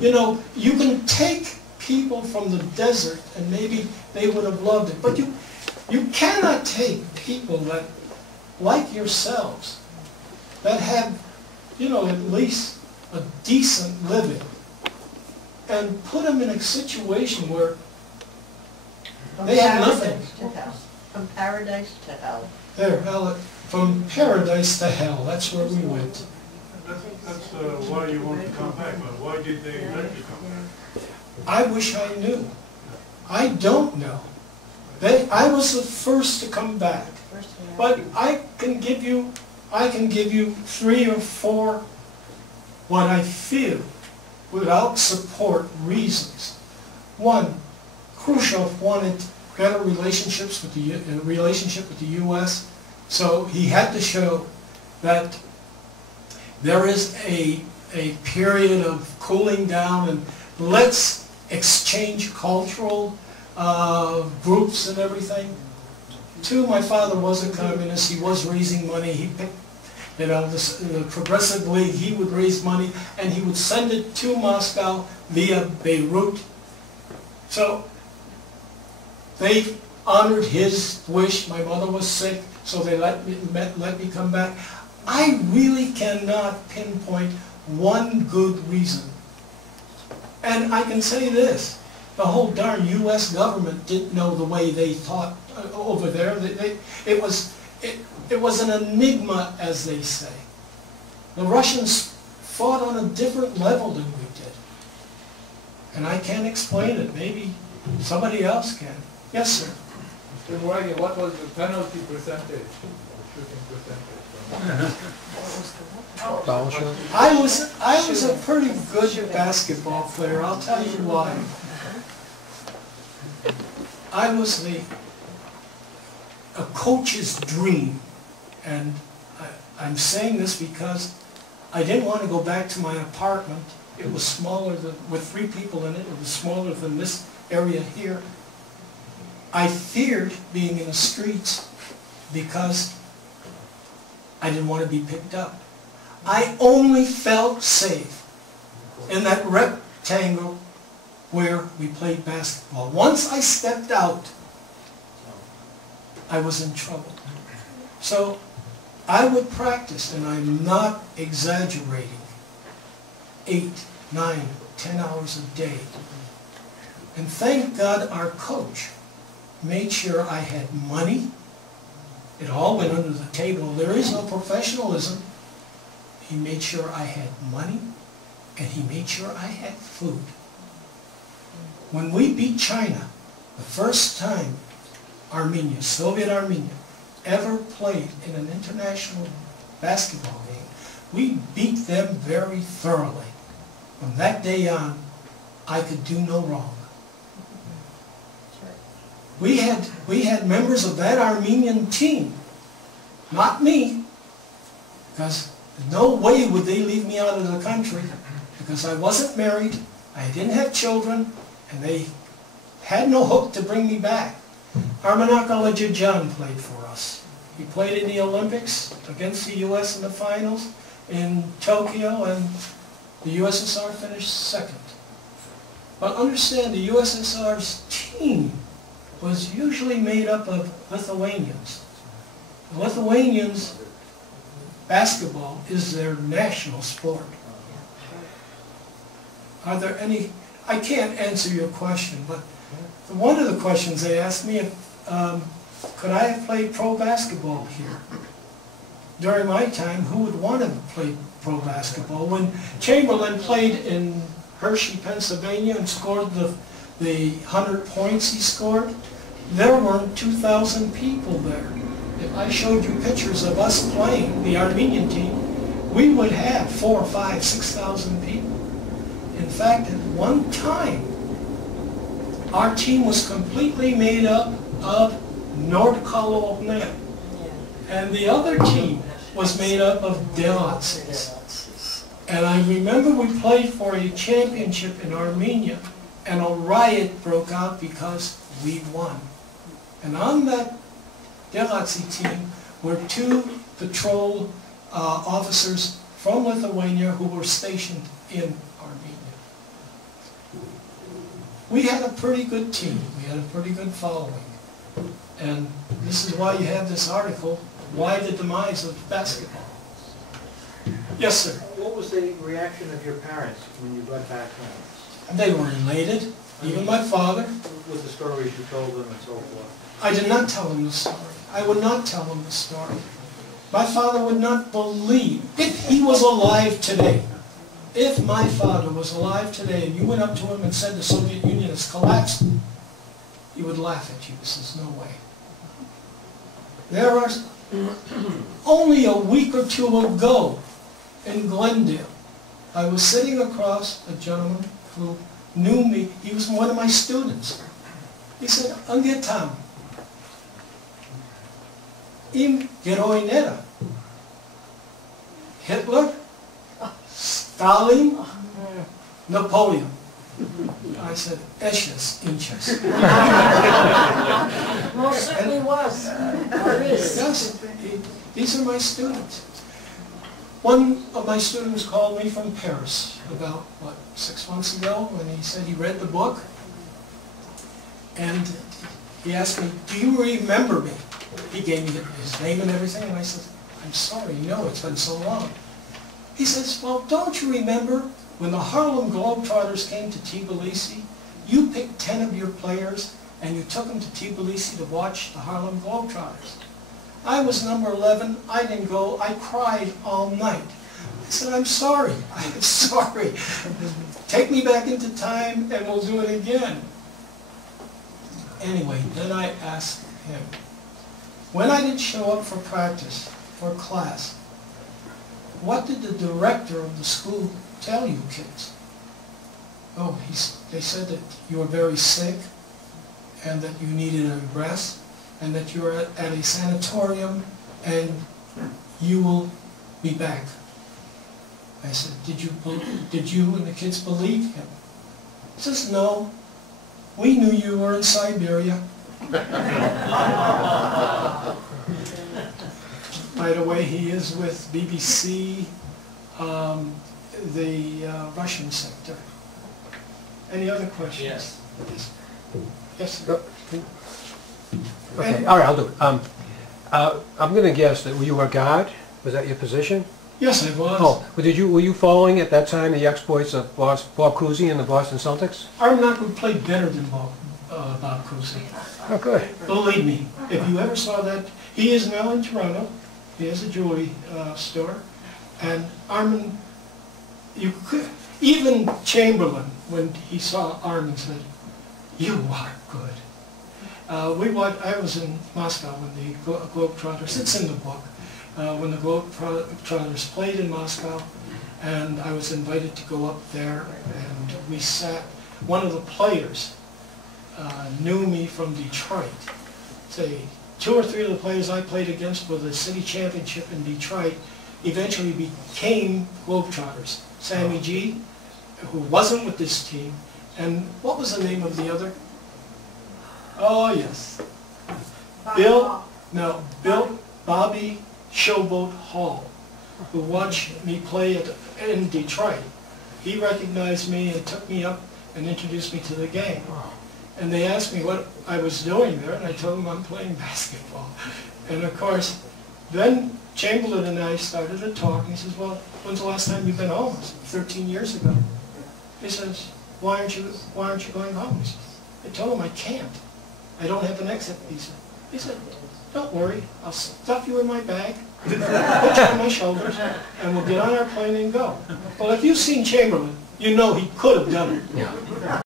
You know, you can take people from the desert and maybe they would have loved it, but you cannot take people that, like yourselves, that have, you know, at least a decent living, and put them in a situation where they have nothing. From paradise to hell. There, from paradise to hell, that's where we went. That's why you wanted to come back, but why did they let you come back? I wish I knew. I don't know. I was the first to come back. But I can give you 3 or 4 what I feel without support reasons. One, Khrushchev wanted better relationships with the relationship with the U.S., so he had to show that there is a period of cooling down and let's exchange cultural groups and everything. 2, my father was a communist. He was raising money. He picked, you know, progressively he would raise money and he would send it to Moscow via Beirut. So they honored his wish. My mother was sick, so they let me come back. I really cannot pinpoint one good reason. And I can say this, the whole darn U.S. government didn't know the way they thought over there. It was an enigma, as they say. The Russians fought on a different level than we did. And I can't explain it. Maybe somebody else can. Yes, sir. Mr. Mooradian, what was the penalty percentage, shooting percentage? I was a pretty good basketball player. I'll tell you why. I was a coach's dream, and I'm saying this because I didn't want to go back to my apartment. It was smaller than, with 3 people in it. It was smaller than this area here. I feared being in the streets because I didn't want to be picked up. I only felt safe in that rectangle where we played basketball. Once I stepped out, I was in trouble. So I would practice, and I'm not exaggerating, 8, 9, 10 hours a day. And thank God our coach made sure I had money. It all went under the table. There is no professionalism. He made sure I had money, and he made sure I had food. When we beat China, the first time Armenia, Soviet Armenia, ever played in an international basketball game, we beat them very thoroughly. From that day on, I could do no wrong. We had members of that Armenian team, not me, because no way would they leave me out of the country, because I wasn't married, I didn't have children, and they had no hope to bring me back. Armenak Alajijan played for us. He played in the Olympics against the U.S. in the finals in Tokyo, and the USSR finished 2nd. But understand, the USSR's team was usually made up of Lithuanians. The Lithuanians, basketball is their national sport. Are there any, I can't answer your question, but one of the questions they asked me, could I have played pro basketball here? During my time, who would want to play pro basketball? When Chamberlain played in Hershey, Pennsylvania, and scored the 100 points he scored, there weren't 2,000 people there. If I showed you pictures of us playing, the Armenian team, we would have 4,000, 5,000, 6,000 people. In fact, at one time, our team was completely made up of Nordkalovne, and the other team was made up of Delatsis. And I remember we played for a championship in Armenia, and a riot broke out because we won. And on that Delatsi team were 2 patrol officers from Lithuania who were stationed in Armenia. We had a pretty good team. We had a pretty good following. And this is why you have this article, Why the Demise of Basketball. Yes, sir. What was the reaction of your parents when you got back home? They were elated, even my father. With the stories you told them and so forth? I did not tell him the story. I would not tell him the story. My father would not believe, if he was alive today, if my father was alive today and you went up to him and said the Soviet Union has collapsed, he would laugh at you. He says, no way. There are only a week or two ago in Glendale, I was sitting across a gentleman who knew me. He was one of my students. He said, Angetam, im heroi nera. Hitler, Stalin, Napoleon. I said, Esches, inches. Well, it certainly was. Or is. Yes, these are my students. One of my students called me from Paris about, 6 months ago, and he said he read the book. And he asked me, do you remember me? He gave me his name and everything, and I said, I'm sorry, no, it's been so long. He says, well, don't you remember when the Harlem Globetrotters came to Tbilisi? You picked 10 of your players, and you took them to Tbilisi to watch the Harlem Globetrotters. I was number 11, I didn't go, I cried all night. I said, I'm sorry, I'm sorry. Take me back into time and we'll do it again. Anyway, then I asked him, when I didn't show up for practice, for class, what did the director of the school tell you kids? Oh, they said that you were very sick and that you needed a rest and that you were at a sanatorium and you will be back. I said, did you and the kids believe him? He says, no, we knew you were in Siberia. By the way, he is with BBC, the Russian sector. Any other questions? Yes. Yes, sir. Okay, all right, I'll do it. I'm going to guess that you were a guard. Was that your position? Yes, I was. Oh, were you following at that time the exploits of Bob Cousy and the Boston Celtics? Armenian played better than Bob Cousy. Oh, good. Believe me, if you ever saw that, he is now in Toronto. He has a jewelry store, and Armin, even Chamberlain, when he saw Armin, said, "You are good." I was in Moscow when the Globetrotters, it's in the book, when the Globetrotters played in Moscow, and I was invited to go up there, and we sat, one of the players knew me from Detroit. Say, 2 or 3 of the players I played against for the city championship in Detroit eventually became Globetrotters. Sammy G, who wasn't with this team, and what was the name of the other? Oh yes, Bobby Showboat Hall, who watched me play in Detroit. He recognized me and took me up and introduced me to the game. And they asked me what I was doing there, and I told them I'm playing basketball. And of course, then Chamberlain and I started to talk, and he says, well, when's the last time you've been home? I said, 13 years ago. He says, why aren't you going home? He says, I told him I can't. I don't have an exit visa. He said, don't worry, I'll stuff you in my bag, put you on my shoulders, and we'll get on our plane and go. Well, if you've seen Chamberlain, you know he could have done it.